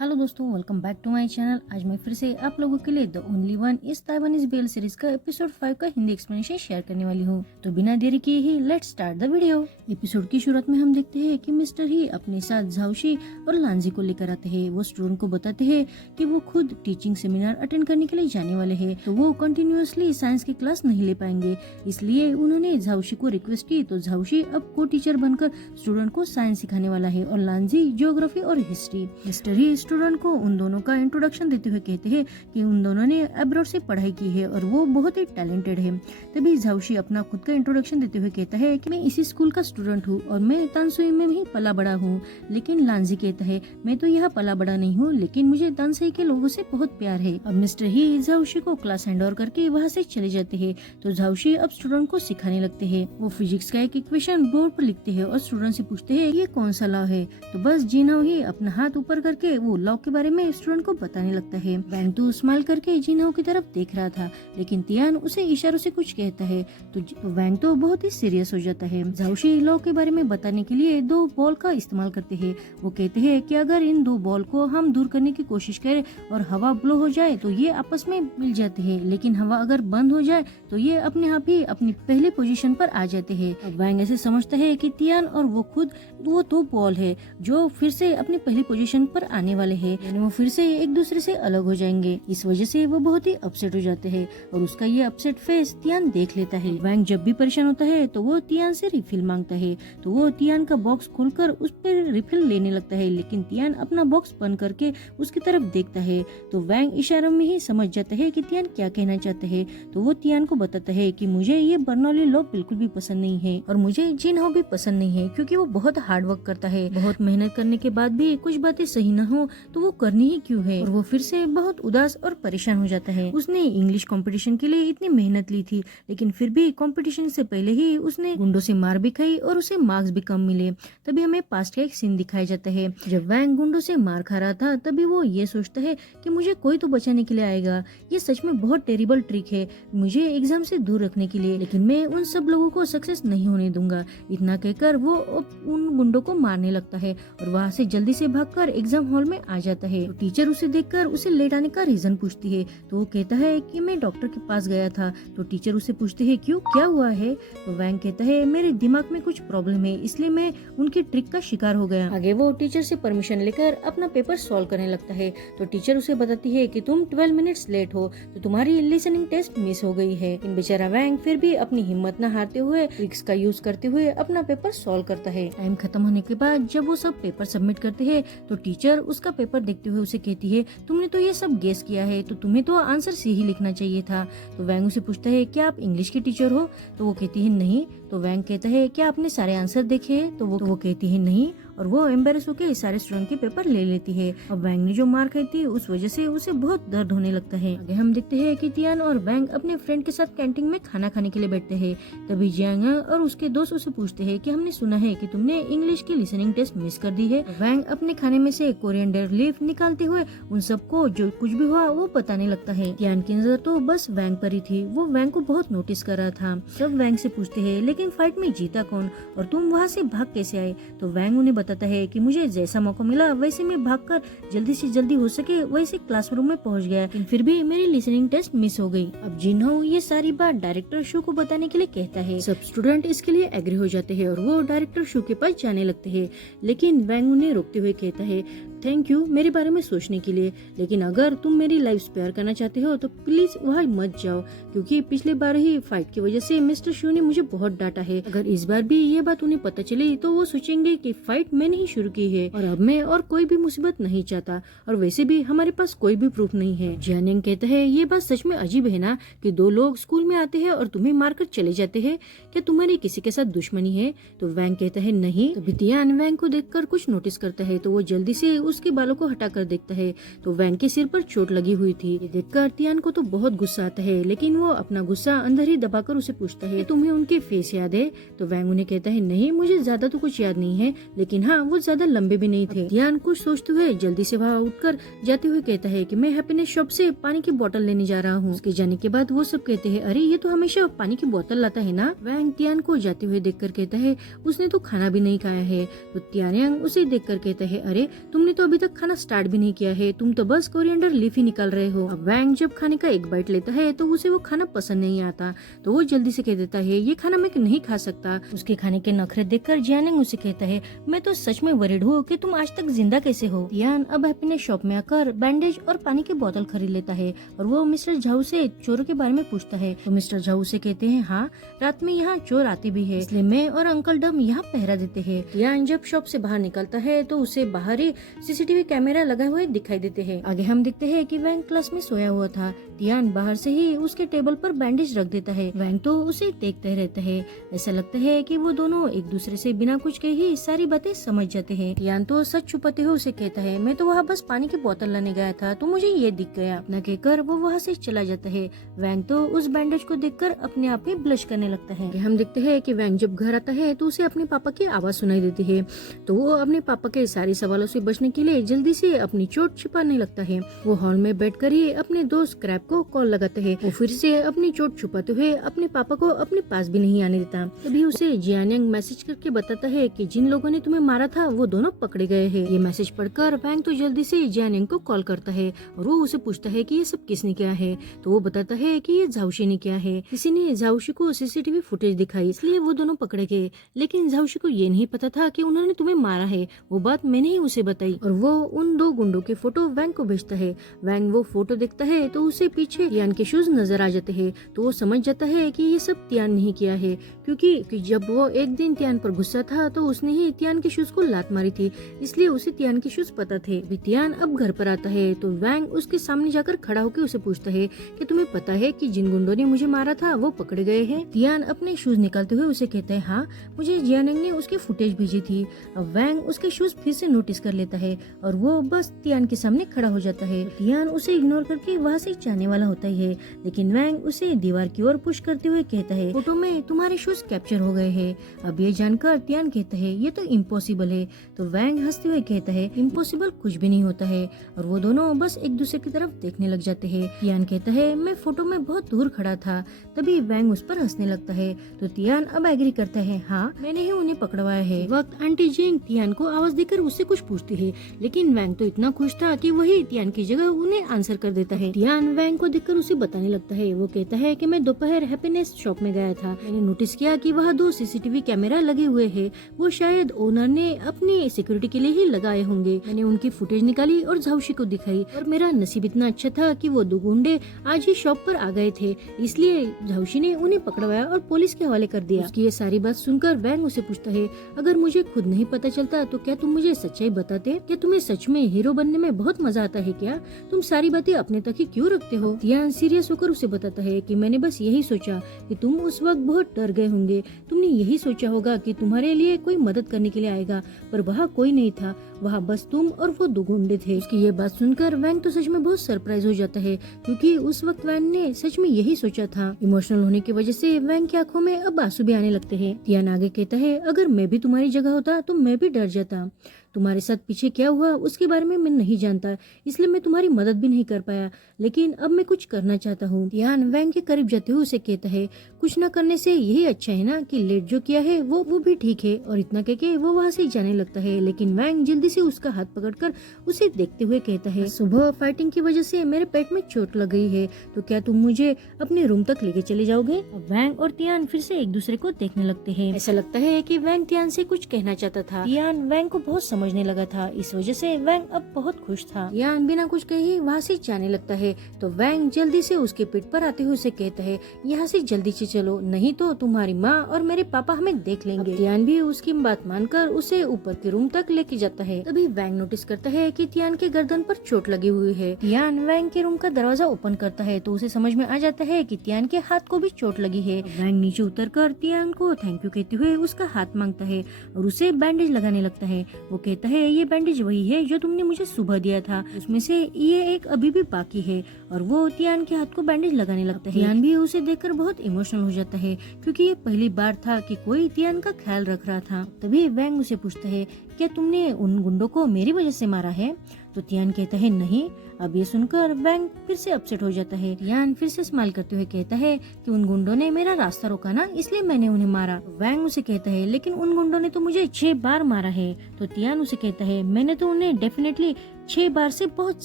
Hello दोस्तों, welcome back to my channel. आज मैं फिर से आप लोगों के लिए द ओनली वन इस ताइवानीज बेल सीरीज का एपिसोड 5 का हिंदी एक्सप्लेनेशन शेयर करने वाली हूँ। तो बिना देरी किए ही let's start the video. Episode की शुरुआत में हम देखते हैं कि मिस्टर ही अपने साथ झाउशी और लांजी को लेकर आते हैं। वो स्टूडेंट को बताते हैं कि वो खुद टीचिंग सेमिनार अटेंड करने के लिए जाने वाले हैं, तो वो कंटिन्यूअसली साइंस की क्लास नहीं ले पाएंगे। इसलिए उन्होंने झाउशी को रिक्वेस्ट की, तो झाउशी अब को टीचर बनकर स्टूडेंट को साइंस सिखाने वाला है और लांजी ज्योग्राफी और हिस्ट्री। मिस्टर ही स्टूडेंट को उन दोनों का इंट्रोडक्शन देते हुए कहते हैं कि उन दोनों ने अब्रॉड से पढ़ाई की है और वो बहुत ही टैलेंटेड है। तभी झाउशी अपना खुद का इंट्रोडक्शन देते हुए कहता है कि मैं इसी स्कूल का स्टूडेंट हूँ और मैं तानसुई में ही पला बड़ा हूँ। लेकिन लांजी कहता है मैं तो यहाँ पला बड़ा नहीं हूँ, लेकिन मुझे तानसई के लोगों से बहुत प्यार है। अब मिस्टर ही झाउशी को क्लास हैंड ओवर करके वहाँ से चले जाते हैं। तो झाउशी अब स्टूडेंट को सिखाने लगते हैं। वो फिजिक्स का एक इक्वेशन बोर्ड पर लिखते हैं और स्टूडेंट से पूछते हैं ये कौन सा लॉ है। तो बस जिन्हो ही अपना हाथ ऊपर करके वो लॉ के बारे में स्टूडेंट को बताने लगता है। वैंग तो स्माइल करके जिन्हो की तरफ देख रहा था, लेकिन तियान उसे इशारों से कुछ कहता है तो वैंग तो बहुत ही सीरियस हो जाता है। झाउशी लॉ के बारे में बताने के लिए 2 बॉल का इस्तेमाल करते हैं। वो कहते हैं कि अगर इन 2 बॉल को हम दूर करने की कोशिश करें और हवा ब्लो हो जाए तो ये आपस में मिल जाते हैं, लेकिन हवा अगर बंद हो जाए तो ये अपने आप ही अपनी पहले पोजीशन पर आ जाते हैं। अब वैंग ऐसे समझता है कि तियान और वो खुद वो 2 बॉल है जो फिर से अपनी पहली पोजीशन पर आने वाले हैं, यानी वो फिर से एक दूसरे से अलग हो जाएंगे। इस वजह से वो बहुत ही अपसेट हो जाते हैं और उसका ये अपसेट फेस तियान देख लेता है। वैंग जब भी परेशान होता है तो वो तियान से रिफिल मांगता है, तो वो तियान का बॉक्स खोलकर उस पर रिफिल लेने लगता है, लेकिन तियान अपना बॉक्स बंद करके उसकी तरफ देखता है। तो वैंग इशारों में ही समझ जाता है कि तियान क्या कहना चाहता है। तो वो तियान को बताता है कि मुझे ये बर्नौली लॉ बिल्कुल भी पसंद नहीं है और मुझे जिन्हो भी पसंद नहीं है, क्योंकि वो बहुत हार्ड वर्क करता है। बहुत मेहनत करने के बाद भी कुछ बातें सही न हो तो वो करनी ही क्यों है। और वो फिर से बहुत उदास और परेशान हो जाता है। उसने इंग्लिश कंपटीशन के लिए इतनी मेहनत ली थी, लेकिन फिर भी कंपटीशन से पहले ही उसने गुंडों से मार भी खाई और उसे मार्क्स भी कम मिले। तभी हमें पास्ट का एक सीन दिखाया जाता है। जब वैंग गुंडों से मार खा रहा था तभी वो ये सोचता है कि मुझे कोई तो बचाने के लिए आएगा। ये सच में बहुत टेरिबल ट्रिक है मुझे एग्जाम से दूर रखने के लिए, लेकिन मैं उन सब लोगों को सक्सेस नहीं होने दूंगा। इतना कहकर वो उन गुंडों को मारने लगता है और वहाँ से जल्दी से भागकर एग्जाम हॉल में आ जाता है। तो टीचर उसे देखकर उसे लेट आने का रीजन पूछती है, तो वो कहता है कि मैं डॉक्टर के पास गया था। तो टीचर उसे पूछते है क्यों, क्या हुआ है। तो वैंग कहता है मेरे दिमाग में कुछ प्रॉब्लम है, इसलिए मैं उनकी ट्रिक का शिकार हो गया। आगे वो टीचर से परमिशन लेकर अपना पेपर सॉल्व करने लगता है। तो टीचर उसे बताती है कि तुम 12 मिनट्स लेट हो तो तुम्हारी लिसनिंग टेस्ट मिस हो गई है। इन बेचारा वैंग फिर भी अपनी हिम्मत न हारते हुए ट्रिक्स का यूज करते हुए अपना पेपर सॉल्व करता है। टाइम खत्म होने के बाद जब वो सब पेपर सबमिट करते हैं तो टीचर उसका पेपर देखते हुए उसे कहती है तुमने तो ये सब गेस किया है, तो तुम्हें तो आंसर सी ही लिखना चाहिए था। तो वैंग उसे पूछता है क्या आप इंग्लिश की टीचर हो। तो वो कहती है नहीं। तो वैंग कहता है क्या आपने सारे आंसर देखे हैं। तो वो कहती है नहीं, और वो एम्बेरस होकर सारे स्टूडेंट के पेपर ले लेती है। अब वैंग ने जो मार खाई थी उस वजह से उसे बहुत दर्द होने लगता है। आगे हम देखते हैं कि तियान और वैंग अपने फ्रेंड के साथ कैंटीन में खाना खाने के लिए बैठते हैं। तभी जियांग और उसके दोस्त उसे पूछते हैं कि हमने सुना है कि तुमने इंग्लिश की लिसनिंग टेस्ट मिस कर दी है। वैंग अपने खाने में से कोरिएंडर लीफ निकालते हुए उन सबको जो कुछ भी हुआ वो बताने लगता है। तियान की नजर तो बस वैंग पर ही थी, वो वैंग को बहुत नोटिस कर रहा था। सब वैंग से पूछते हैं लेकिन फाइट में जीता कौन और तुम वहाँ से भाग कैसे आए। तो वैंग उन्हें बताता है कि मुझे जैसा मौका मिला वैसे मैं भागकर जल्दी से जल्दी हो सके वैसे क्लासरूम में पहुंच गया, लेकिन फिर भी मेरी लिसनिंग टेस्ट मिस हो गई। अब जिन्हो ये सारी बात डायरेक्टर शो को बताने के लिए कहता है। सब स्टूडेंट इसके लिए एग्री हो जाते हैं और वो डायरेक्टर शो के पास जाने लगते हैं, लेकिन वैंग उन्हें रोकते हुए कहता है थैंक यू मेरे बारे में सोचने के लिए, लेकिन अगर तुम मेरी लाइफ स्पेयर करना चाहते हो तो प्लीज वहाँ मत जाओ, क्योंकि पिछले बार ही फाइट की वजह से मिस्टर शो ने मुझे बहुत डांटा है। अगर इस बार भी ये बात उन्हें पता चली तो वो सोचेंगे कि फाइट मैंने ही शुरू की है और अब मैं और कोई भी मुसीबत नहीं चाहता, और वैसे भी हमारे पास कोई भी प्रूफ नहीं है। जियानिंग कहता है ये बात सच में अजीब है ना कि 2 लोग स्कूल में आते हैं और तुम्हें मारकर चले जाते हैं, क्या तुम्हारी किसी के साथ दुश्मनी है। तो वैंग कहता है नहीं। तभी तियान वैंग को देखकर कुछ नोटिस करता है, तो वो जल्दी से उसके बालों को हटाकर देखता है तो वैंग के सिर पर चोट लगी हुई थी। ये देखकर तियान को तो बहुत गुस्सा आता है, लेकिन वो अपना गुस्सा अंदर ही दबाकर उसे पूछता है तुम्हें उनके फेस याद है। तो वैंग उन्हें कहता है नहीं मुझे ज्यादा तो कुछ याद नहीं है, लेकिन हाँ वो ज्यादा लंबे भी नहीं थे। तियान कुछ सोचते हुए जल्दी से वहाँ उठकर जाते हुए कहता है कि मैं हैप्पीनेस शॉप से पानी की बोतल लेने जा रहा हूँ। उसके जाने के बाद वो सब कहते हैं अरे ये तो हमेशा पानी की बोतल लाता है ना। वैंग तियान को जाते हुए देखकर कहता है उसने तो खाना भी नहीं खाया है। तो तियान उसे देखकर कहता है अरे तुमने तो अभी तक खाना स्टार्ट भी नहीं किया है, तुम तो बस कोरिएंडर लीफ ही निकाल रहे हो। अब वैंग जब खाने का एक बाइट लेता है तो उसे वो खाना पसंद नहीं आता, तो वो जल्दी से कह देता है ये खाना मैं नहीं खा सकता। उसके खाने के नखरे देखकर जियानिंग उसे कहता है मैं तो सच में वरीड हूँ कि तुम आज तक जिंदा कैसे हो। तियान अब हैप्पीनेस शॉप में आकर बैंडेज और पानी की बोतल खरीद लेता है और वो मिस्टर झाऊ से चोरों के बारे में पूछता है। तो मिस्टर झाऊ से कहते हैं हाँ, रात में यहाँ चोर आते भी है, इसलिए मैं और अंकल डम यहाँ पहरा देते हैं। तियान जब शॉप से बाहर निकलता है तो उसे बाहर ही सीसीटीवी कैमरा लगा हुए दिखाई देते हैं। आगे हम देखते हैं कि वैंग क्लास में सोया हुआ था। तियान बाहर से ही उसके टेबल पर बैंडेज रख देता है। वैंग तो उसे देखते रहता है। ऐसा लगता है कि वो दोनों एक दूसरे से बिना कुछ कहे ही सारी बातें समझ जाते हैं। तियान तो सच छुपाते हुए उसे कहता है मैं तो वहाँ बस पानी की बोतल लाने गया था तो मुझे ये दिख गया। न कहकर वो वहाँ से चला जाता है। वैंग तो उस बैंडेज को देखकर अपने आप ही ब्लश करने लगता है। हम देखते हैं कि वैंग जब घर आता है तो उसे अपने पापा की आवाज सुनाई देती है, तो वो अपने पापा के सारे सवालों से बचने के लिए जल्दी से अपनी चोट छिपाने लगता है। वो हॉल में बैठकर ही अपने दोस्त क्रैब को कॉल लगाता है। वो फिर से अपनी चोट छुपाते हुए अपने पापा को अपने पास भी नहीं आने देता। तभी उसे जियानिंग मैसेज करके बताता है कि जिन लोगों ने तुम्हें मारा था वो दोनों पकड़े गए हैं। ये मैसेज पढ़कर वैंग तो जल्दी से जियानिंग को कॉल करता है और वो उसे पूछता है कि ये सब किसने किया है। तो वो बताता है कि ये झाउशी ने किया है। किसी ने झाउशी को सीसीटीवी फुटेज दिखाई, इसलिए वो दोनों पकड़े गए। लेकिन झाउशी को ये नहीं पता था कि उन्होंने तुम्हें मारा है, वो बात मैंने ही उसे बताई। और वो उन दो गुंडों के फोटो वैंग को भेजता है। वैंग वो फोटो देखता है तो उसे पीछे तियान के शूज नजर आ जाते हैं, तो वो समझ जाता है कि ये सब तियान नहीं किया है, क्योंकि जब वो एक दिन तियान पर गुस्सा था तो उसने ही तियान के शूज को लात मारी थी, इसलिए उसे तियान के शूज पता थे। तियान अब घर पर आता है तो वैंग उसके सामने जाकर खड़ा होकर उसे पूछता है कि तुम्हें पता है कि जिन गुंडों ने मुझे मारा था वो पकड़े गए हैं। तियान अपने शूज निकालते हुए उसे कहता है हाँ, मुझे जियानिंग ने उसके फुटेज भेजी थी। अब वैंग उसके शूज फिर से नोटिस कर लेता है और वो बस तियान के सामने खड़ा हो जाता है। तियान उसे इग्नोर करके वहाँ से जाने वाला होता ही है, लेकिन वैंग उसे दीवार की ओर पुश करते हुए कहता है फोटो में तुम्हारे शूज कैप्चर हो गए हैं। अब ये जानकर तियान कहता है ये तो इम्पॉसिबल है। तो वैंग हंसते हुए कहता है इम्पॉसिबल कुछ भी नहीं होता है, और वो दोनों बस एक दूसरे की तरफ देखने लग जाते हैं। तियान कहता है मैं फोटो में बहुत दूर खड़ा था। तभी वैंग उस पर हंसने लगता है। तो तियान अब एग्री करता है हाँ, मैंने ही उन्हें पकड़वाया है। वक्त आंटी जिंग तियान को आवाज देकर उससे कुछ पूछती है, लेकिन वैंग तो इतना खुश था कि वही तियान की जगह उन्हें आंसर कर देता है। तियान वैंग को देखकर उसे बताने लगता है। वो कहता है कि मैं दोपहर हैप्पीनेस शॉप में गया था, मैंने नोटिस किया कि वहाँ 2 सीसीटीवी कैमरा लगे हुए हैं, वो शायद ओनर ने अपनी सिक्योरिटी के लिए ही लगाए होंगे। मैंने उनकी फुटेज निकाली और झाउशी को दिखाई, और मेरा नसीब इतना अच्छा था कि वो 2 गुंडे आज ही शॉप पर आ गए थे, इसलिए झाउशी ने उन्हें पकड़वाया और पुलिस के हवाले कर दिया। उसकी ये सारी बात सुनकर वैंग उसे पूछता है अगर मुझे खुद नहीं पता चलता तो क्या तुम मुझे सच्चाई बताते? क्या तुम्हें सच में हीरो बनने में बहुत मजा आता है क्या? तुम सारी बातें अपने तक ही क्यों रखते हो? तियान सीरियस होकर उसे बताता है कि मैंने बस यही सोचा कि तुम उस वक्त बहुत डर गए होंगे। तुमने यही सोचा होगा कि तुम्हारे लिए कोई मदद करने के लिए आएगा, पर वहाँ कोई नहीं था, वहाँ बस तुम और वो 2 गुंडे थे। उसकी ये बात सुनकर वैंग तो सच में बहुत सरप्राइज हो जाता है, क्योंकि उस वक्त वैंग ने सच में यही सोचा था। इमोशनल होने की वजह से वैंग की आंखों में अब आंसू भी आने लगते हैं। तियान आगे कहता है अगर मैं भी तुम्हारी जगह होता तो मैं भी डर जाता। तुम्हारे साथ पीछे क्या हुआ उसके बारे में मैं नहीं जानता, इसलिए मैं तुम्हारी मदद भी नहीं कर पाया, लेकिन अब मैं कुछ करना चाहता हूँ। तियान वैंग के करीब जाते हुए उसे कहता है कुछ न करने से यही अच्छा है ना, कि लेट जो किया है वो भी ठीक है। और इतना कह के वो वहाँ से जाने लगता है, लेकिन वैंग जल्दी से उसका हाथ पकड़कर उसे देखते हुए कहता है सुबह फाइटिंग की वजह से मेरे पेट में चोट लग गई है, तो क्या तुम मुझे अपने रूम तक लेके चले जाओगे? वैंग और तियान फिर से एक दूसरे को देखने लगते हैं। ऐसा लगता है कि वैंग तियान से कुछ कहना चाहता था। तियान वैंग को बहुत समझने लगा था, इस वजह से वैंग अब बहुत खुश था। तियान बिना कुछ कहे वहाँ से जाने लगता है, तो वैंग जल्दी से उसके पीठ पर आते हुए उसे कहता है यहाँ से जल्दी से चलो, नहीं तो तुम्हारी माँ और मेरे पापा हमें देख लेंगे। तियान भी उसकी बात मानकर उसे ऊपर के रूम तक लेके जाता है। तभी वैंग नोटिस करता है कि तियान के गर्दन पर चोट लगी हुई है। तियान वैंग के रूम का दरवाजा ओपन करता है तो उसे समझ में आ जाता है कि तियान के हाथ को भी चोट लगी है। वैंग नीचे उतरकर तियान को थैंक यू कहते हुए उसका हाथ मांगता है और उसे बैंडेज लगाने लगता है। वो कहता है ये बैंडेज वही है जो तुमने मुझे सुबह दिया था, उसमें से ये एक अभी भी बाकी है। और वो तियान के हाथ को बैंडेज लगाने लगता है। तियान भी उसे देखकर बहुत इमोशनल हो जाता है, क्योंकि ये पहली बार था कि कोई तियान का ख्याल रख रहा था। तभी वैंग उसे पूछता है क्या तुमने उन गुंडों को मेरी वजह से मारा है? तो तियान कहता है नहीं। अब ये सुनकर वैंग फिर से अपसेट हो जाता है। तियान फिर से स्माइल करते हुए कहता है कि उन गुंडों ने मेरा रास्ता रोका ना, इसलिए मैंने उन्हें मारा। वैंग उसे कहता है लेकिन उन गुंडों ने तो मुझे 6 बार मारा है। तो तियान उसे कहता है मैंने तो उन्हें डेफिनेटली 6 बार से बहुत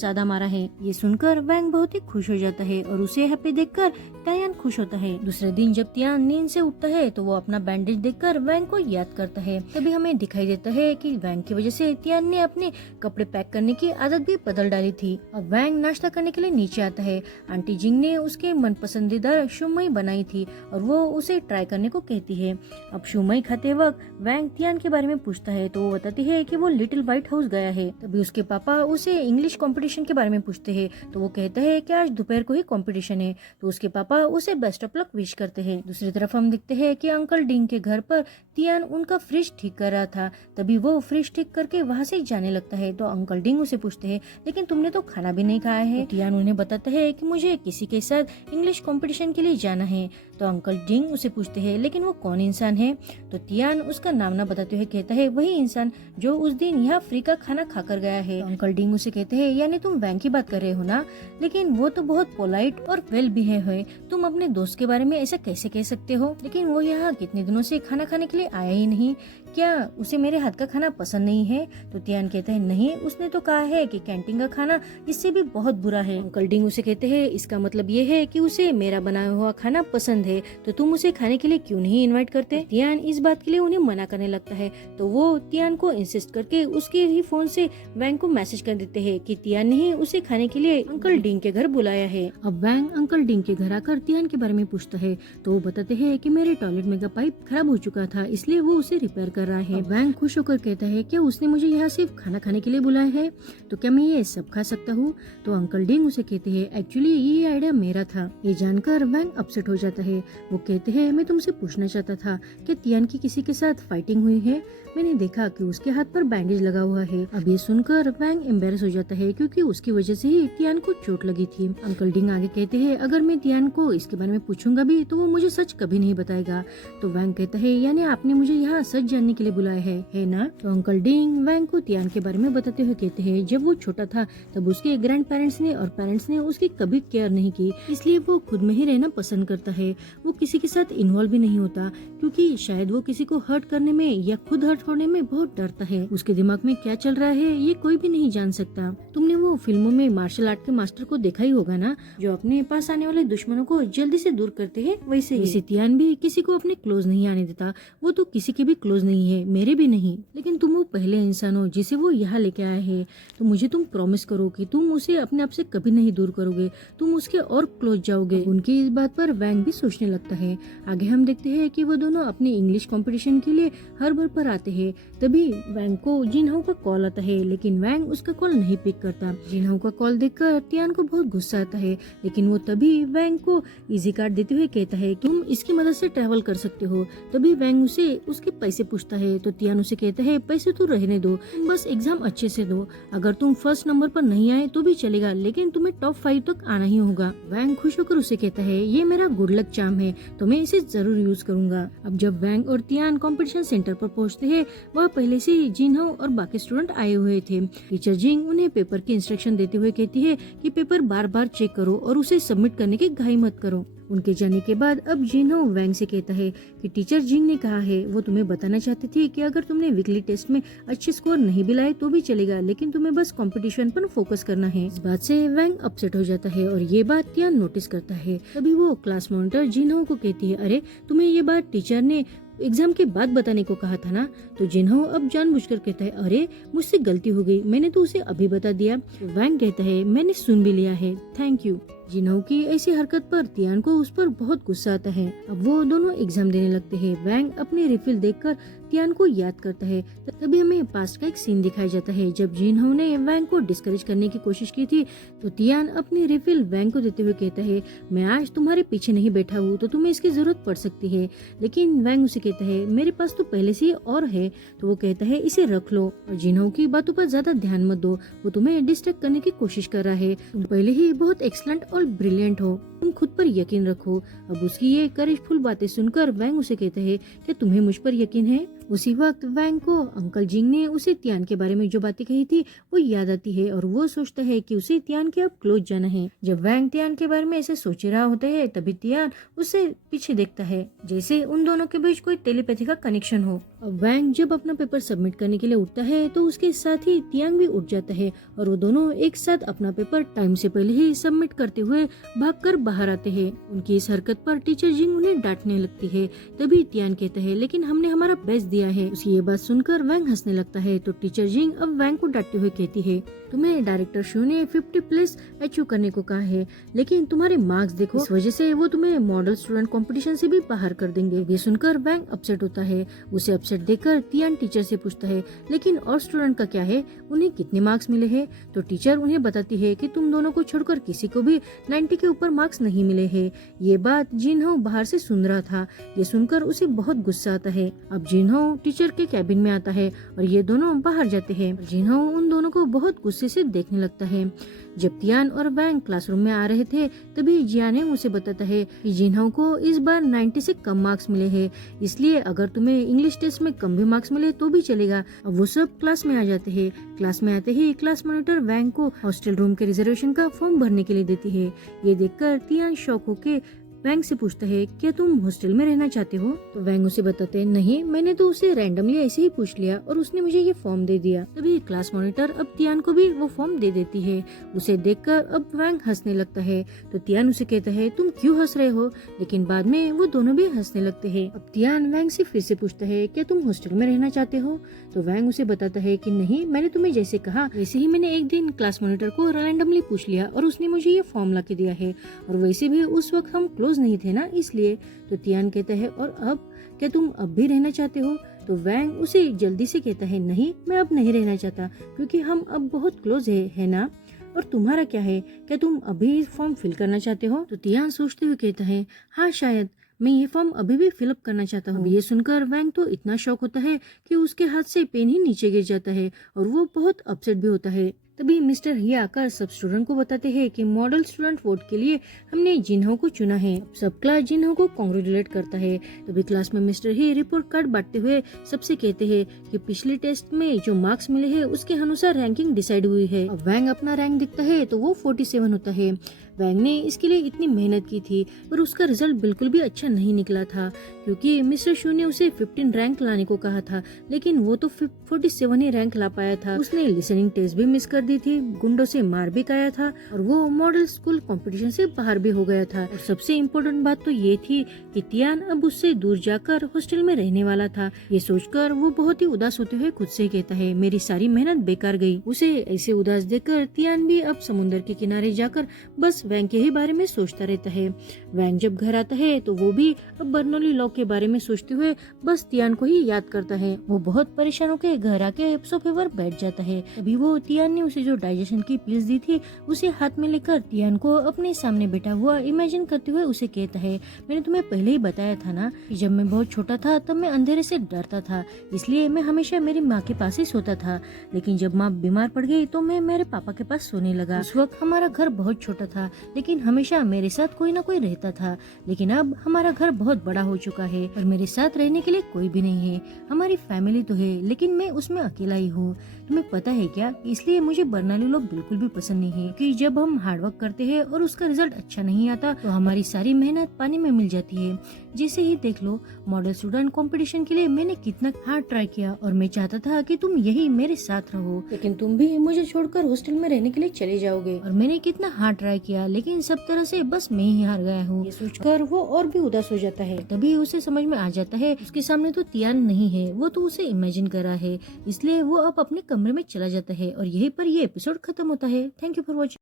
ज्यादा मारा है। ये सुनकर वैंग बहुत ही खुश हो जाता है और उसे हैप्पी देखकर तियान खुश होता है। दूसरे दिन जब तियान नींद से उठता है तो वो अपना बैंडेज देखकर वैंग को याद करता है। तभी हमें दिखाई देता है कि वैंग की वजह से तियान ने अपने कपड़े पैक करने की आदत भी बदल डाली थी। अब वैंग नाश्ता करने के लिए नीचे आता है। आंटी जिंग ने उसके मन पसंदीदा शुमई बनाई थी और वो उसे ट्राई करने को कहती है। अब शुमई खाते वक्त वैंग तियान के बारे में पूछता है तो वो बताती है कि वो लिटिल व्हाइट हाउस गया है। तभी उसके पापा उसे इंग्लिश कंपटीशन के बारे में पूछते हैं तो वो कहता है कि आज दोपहर को ही कंपटीशन है। तो उसके पापा उसे बेस्ट ऑफ लक विश करते हैं। दूसरी तरफ हम देखते हैं कि अंकल डिंग के घर पर तियान उनका फ्रिज ठीक कर रहा था। तभी वो फ्रिज ठीक करके वहाँ से जाने लगता है। तो अंकल डिंग उसे पूछते हैं लेकिन तुमने तो खाना भी नहीं खाया है। तो तियान उन्हें बताता है कि मुझे किसी के साथ इंग्लिश कंपटीशन के लिए जाना है। तो अंकल डिंग उसे पूछते हैं लेकिन वो कौन इंसान है। तो तियान उसका नाम न बताते हुए कहता है वही इंसान जो उस दिन यहाँ फ्री का खाना खाकर गया है। तो अंकल डिंग उसे कहते हैं यानी तुम वैंग की बात कर रहे हो ना, लेकिन वो तो बहुत पोलाइट और वेल बिहेव है, तुम अपने दोस्त के बारे में ऐसा कैसे कह सकते हो। लेकिन वो यहाँ कितने दिनों से खाना खाने के लिए आया ही नहीं, क्या उसे मेरे हाथ का खाना पसंद नहीं है। तो तियान कहता है नहीं, उसने तो कहा है कि कैंटीन का खाना इससे भी बहुत बुरा है। अंकल डिंग उसे कहते हैं इसका मतलब ये है कि उसे मेरा बनाया हुआ खाना पसंद है, तो तुम उसे खाने के लिए क्यों नहीं इनवाइट करते। तियान इस बात के लिए उन्हें मना करने लगता है। तो वो तियान को इंसिस्ट करके उसके ही फोन से वैंग को मैसेज कर देते हैं कि तियान ने उसे खाने के लिए अंकल डिंग के घर बुलाया है। अब वैंग अंकल डिंग के घर आकर तियान के बारे में पूछता है तो वो बताते हैं कि मेरे टॉयलेट में का पाइप खराब हो चुका था, इसलिए वो उसे रिपेयर कर रहा है। वैंग खुश होकर कहता है क्या उसने मुझे यहाँ सिर्फ खाना खाने के लिए बुलाया है, तो क्या मैं ये सब खा सकता हूँ। तो अंकल डिंग उसे कहते हैं एक्चुअली ये आइडिया मेरा था। ये जानकर वैंग अपसेट हो जाता है। वो कहते हैं मैं तुमसे पूछना चाहता था कि तियान की किसी के साथ फाइटिंग हुई है, मैंने देखा कि उसके हाथ पर बैंडेज लगा हुआ है। अब ये सुनकर वैंग एम्बेरस हो जाता है क्योंकि उसकी वजह से ही तियान को चोट लगी थी। अंकल डिंग आगे कहते हैं अगर मैं तियान को इसके बारे में पूछूंगा भी तो वो मुझे सच कभी नहीं बताएगा। तो वैंग कहता है यानी आपने मुझे यहाँ सच जानने के लिए बुलाया है ना। तो अंकल डिंग वैंग को तियान के बारे में बताते हुए कहते हैं जब वो छोटा था तब उसके ग्रैंड पेरेंट्स ने और पेरेंट्स ने उसकी कभी केयर नहीं की, इसलिए वो खुद में ही रहना पसंद करता है। वो किसी के साथ इन्वॉल्व भी नहीं होता क्योंकि शायद वो किसी को हर्ट करने में या खुद हर्ट होने में बहुत डरता है। उसके दिमाग में क्या चल रहा है ये कोई भी नहीं जान सकता। तुमने वो फिल्मों में मार्शल आर्ट के मास्टर को देखा ही होगा ना, जो अपने पास आने वाले दुश्मनों को जल्दी से दूर करते हैं। वैसे तियान भी किसी को अपने क्लोज नहीं आने देता। वो तो किसी के भी क्लोज नहीं है, मेरे भी नहीं। लेकिन तुम वो पहले इंसान हो जिसे वो यहाँ लेके आया है, तो मुझे तुम प्रॉमिस करो कि तुम उसे अपने आप से कभी नहीं दूर करोगे, तुम उसके और क्लोज जाओगे। उनकी इस बात पर वैंग भी सोचने लगता है। आगे हम देखते हैं कि वो दोनों अपने इंग्लिश कंपटीशन के लिए हर्बर पर आते हैं। तभी वैंग को जिनहाओ का कॉल आता है, लेकिन वैंग उसका कॉल नहीं पिक करता। जिनहाओ का कॉल देखकर तियान को बहुत गुस्सा आता है, लेकिन वो तभी वैंग को इजी कार्ड देते हुए कहता है तुम इसकी मदद से ट्रैवल कर सकते हो। तभी वैंग उसे उसके पैसे पूछता है तो तियान उसे कहता है पैसे तो रहने दो, तुम बस एग्जाम अच्छे से दो, अगर तुम फर्स्ट नंबर पर नहीं आए तो भी चलेगा, लेकिन तुम्हें टॉप 5 तक आना ही होगा। वैंग खुश होकर उसे कहता है ये मेरा गुड लक चार्म है, तो मैं इसे जरूर यूज करूंगा। अब जब वैंग और तियान कंपटीशन सेंटर पर पहुंचते हैं, वह पहले से ही जिनहाओ और बाकी स्टूडेंट आए हुए थे। टीचर जिंग उन्हें पेपर की इंस्ट्रक्शन देते हुए कहती है कि पेपर बार बार चेक करो और उसे सबमिट करने की घाई मत करो। उनके जाने के बाद अब जिनहाओ वैंग से कहता है कि टीचर जिंग ने कहा है वो तुम्हें बताना चाहती थी कि अगर तुमने वीकली टेस्ट में अच्छे स्कोर नहीं भी लाए तो भी चलेगा, लेकिन तुम्हें बस कंपटीशन पर फोकस करना है। इस बात से वैंग अपसेट हो जाता है और ये बात तियान नोटिस करता है। तभी वो क्लास मॉनिटर जिनहाओ को कहती है अरे तुम्हें ये बात टीचर ने एग्जाम के बाद बताने को कहा था ना। तो जिनहाओ अब जानबूझकर कहता है अरे मुझसे गलती हो गई, मैंने तो उसे अभी बता दिया। तो वैंग कहता है मैंने सुन भी लिया है, थैंक यू। जिनहाओ की ऐसी हरकत पर तियान को उस पर बहुत गुस्सा आता है। अब वो दोनों एग्जाम देने लगते हैं। वैंग अपनी रिफिल देखकर तियान को याद करता है। तभी हमें पास्ट का एक सीन दिखाया जाता है। जब जिनहाओ ने वैंग को डिस्करेज करने की कोशिश की थी तो तियान अपनी रिफिल वैंग को देते हुए कहता है मैं आज तुम्हारे पीछे नहीं बैठा हूँ तो तुम्हें इसकी जरूरत पड़ सकती है। लेकिन वैंग उसे कहता है मेरे पास तो पहले से ही और है। तो वो कहता है इसे रख लो और जिनहाओ की बातों पर ज्यादा ध्यान मत दो, वो तुम्हें डिस्ट्रैक्ट करने की कोशिश कर रहा है। तुम पहले ही बहुत एक्सलेंट और ब्रिलियंट हो, तुम खुद पर यकीन रखो। अब उसकी ये करेजफुल बातें सुनकर वैंग उसे कहता है कि तुम्हें मुझ पर यकीन है। उसी वक्त वैंग को अंकल जिंग ने उसे तियान के बारे में जो बातें कही थी वो याद आती है और वो सोचता है कि उसे तियान के अब क्लोज जाना है। जब वैंग तियान के बारे में ऐसे सोच रहा होता है तभी तियान उसे पीछे देखता है, जैसे उन दोनों के बीच कोई टेलीपैथी का कनेक्शन हो। अब वैंग जब अपना पेपर सबमिट करने के लिए उठता है तो उसके साथ ही तियान भी उठ जाता है और वो दोनों एक साथ अपना पेपर टाइम से पहले ही सबमिट करते हुए भागकर बाहर आते हैं। उनकी इस हरकत पर टीचर जिंग उन्हें डांटने लगती है। तभी तियान कहता है, लेकिन हमने हमारा बेस्ट दिया है। उसकी ये बात सुनकर वैंग हंसने लगता है तो टीचर जिंग अब वैंग को डांटते हुए कहती है, तुम्हें डायरेक्टर शो ने 50+ अचीव करने को कहा है, लेकिन तुम्हारे मार्क्स देखो, इस वजह से वो तुम्हें मॉडल स्टूडेंट कंपटीशन से भी बाहर कर देंगे। ये सुनकर वैंग अपसेट होता है। उसे अपसेट देखकर तियान टीचर से पूछता है, लेकिन और स्टूडेंट का क्या है, उन्हें कितने मार्क्स मिले हैं? तो टीचर उन्हें बताती है कि तुम दोनों को छोड़कर किसी को भी 90 के ऊपर मार्क्स नहीं मिले हैं। ये बात जिनहो बाहर से सुन रहा था। ये सुनकर उसे बहुत गुस्सा आता है। अब जिनहो टीचर के कैबिन में आता है और ये दोनों बाहर जाते हैं। जिनहो उन दोनों को बहुत गुस्से से देखने लगता है। जब तियान और वैंग क्लासरूम में आ रहे थे तभी जियान उसे बताता है कि जिनहो को इस बार 90 से कम मार्क्स मिले हैं, इसलिए अगर तुम्हें इंग्लिश टेस्ट में कम भी मार्क्स मिले तो भी चलेगा। अब वो सब क्लास में आ जाते हैं। क्लास में आते ही क्लास मॉनिटर वैंग को हॉस्टल रूम के रिजर्वेशन का फॉर्म भरने के लिए देती है। ये देखकर तियान शॉक होके वैंग से पूछता है, क्या तुम हॉस्टल में रहना चाहते हो? तो वैंग उसे बताते हैं, नहीं, मैंने तो उसे रैंडमली ऐसे ही पूछ लिया और उसने मुझे ये फॉर्म दे दिया। तभी क्लास मॉनिटर अब तियान को भी वो फॉर्म दे देती है। उसे देखकर अब वैंग हंसने लगता है तो तियान उसे कहता है, तुम क्यों हंस रहे हो? लेकिन बाद में वो दोनों भी हंसने लगते हैं। अब तियान वैंग से फिर से पूछता है, क्या तुम हॉस्टल में रहना चाहते हो? तो वैंग उसे बताता है कि नहीं, मैंने तुम्हें जैसे कहा वैसे ही मैंने एक दिन क्लास मॉनिटर को रैंडमली पूछ लिया और उसने मुझे ये फॉर्म ला के दिया है, और वैसे भी उस वक्त हम क्लोज नहीं थे ना, इसलिए। तो तियान कहता है, और अब क्या तुम अब भी रहना चाहते हो? तो वैंग उसे जल्दी से कहता है, नहीं, मैं अब नहीं रहना चाहता, क्योंकि हम अब बहुत क्लोज है ना? और तुम्हारा क्या है, क्या तुम अभी फॉर्म फिल करना चाहते हो? तो तियान सोचते हुए कहता है, हाँ शायद मैं ये फॉर्म अभी भी फिलअप करना चाहता हूँ। ये सुनकर वैंग तो इतना शॉक होता है कि उसके हाथ से पेन ही नीचे गिर जाता है और वो बहुत अपसेट भी होता है। तभी मिस्टर ही आकर सब स्टूडेंट को बताते हैं कि मॉडल स्टूडेंट वोट के लिए हमने जिनहो को चुना है। सब क्लास जिनहो को कांग्रेचुलेट करता है। तभी क्लास में मिस्टर ही रिपोर्ट कार्ड बांटते हुए सबसे कहते हैं कि पिछले टेस्ट में जो मार्क्स मिले हैं उसके अनुसार रैंकिंग डिसाइड हुई है। अब वैंग अपना रैंक दिखता है तो वो 47 होता है। वैंग ने इसके लिए इतनी मेहनत की थी पर उसका रिजल्ट बिल्कुल भी अच्छा नहीं निकला था, क्योंकि मिस्टर शू ने उसे 15 रैंक लाने को कहा था, लेकिन वो तो 47 ही रैंक ला पाया था। उसने लिसनिंग टेस्ट भी मिस कर दी थी, गुंडों से मार भी खाया था और वो मॉडल स्कूल कंपटीशन से बाहर भी हो गया था। और सबसे इम्पोर्टेंट बात तो ये थी कि तियान अब उससे दूर जाकर हॉस्टल में रहने वाला था। ये सोचकर वो बहुत ही उदास होते हुए खुद से कहता है, मेरी सारी मेहनत बेकार गई। उसे ऐसे उदास देखकर तियान भी अब समुद्र के किनारे जाकर बस वैंग के ही बारे में सोचता रहता है। वैंग जब घर आता है तो वो भी अब बर्नौली लॉ के बारे में सोचते हुए बस तियान को ही याद करता है। वो बहुत परेशान होकर घर आके सोफे पर बैठ जाता है। तभी वो तियान ने उसे जो डाइजेशन की पिल्स दी थी उसे हाथ में लेकर तियान को अपने सामने बैठा हुआ इमेजिन करते हुए उसे कहता है, मैंने तुम्हें पहले ही बताया था ना कि जब मैं बहुत छोटा था तब मैं अंधेरे से डरता था, इसलिए मैं हमेशा मेरी माँ के पास ही सोता था। लेकिन जब माँ बीमार पड़ गई तो मैं मेरे पापा के पास सोने लगा। उस वक्त हमारा घर बहुत छोटा था, लेकिन हमेशा मेरे साथ कोई ना कोई रहता था। लेकिन अब हमारा घर बहुत बड़ा हो चुका है और मेरे साथ रहने के लिए कोई भी नहीं है। हमारी फैमिली तो है, लेकिन मैं उसमें अकेला ही हूँ। तुम्हें पता है क्या, इसलिए मुझे बर्नौली लोग बिल्कुल भी पसंद नहीं है कि जब हम हार्डवर्क करते हैं और उसका रिजल्ट अच्छा नहीं आता तो हमारी सारी मेहनत पानी में मिल जाती है। जैसे ही देख लो, मॉडल स्टूडेंट कंपटीशन के लिए मैंने कितना हार्ड ट्राई किया और मैं चाहता था कि तुम यही मेरे साथ रहो, लेकिन तुम भी मुझे छोड़कर हॉस्टल में रहने के लिए चले जाओगे। और मैंने कितना हार्ड ट्राई किया, लेकिन सब तरह से बस मैं ही हार गया हूँ। ये सोचकर वो और भी उदास हो जाता है। तभी उसे समझ में आ जाता है उसके सामने तो तियान नहीं है, वो तो उसे इमेजिन कर रहा है। इसलिए वो अब अपने कमरे में चला जाता है और यहीं पर ये एपिसोड खत्म होता है। Thank you for watching.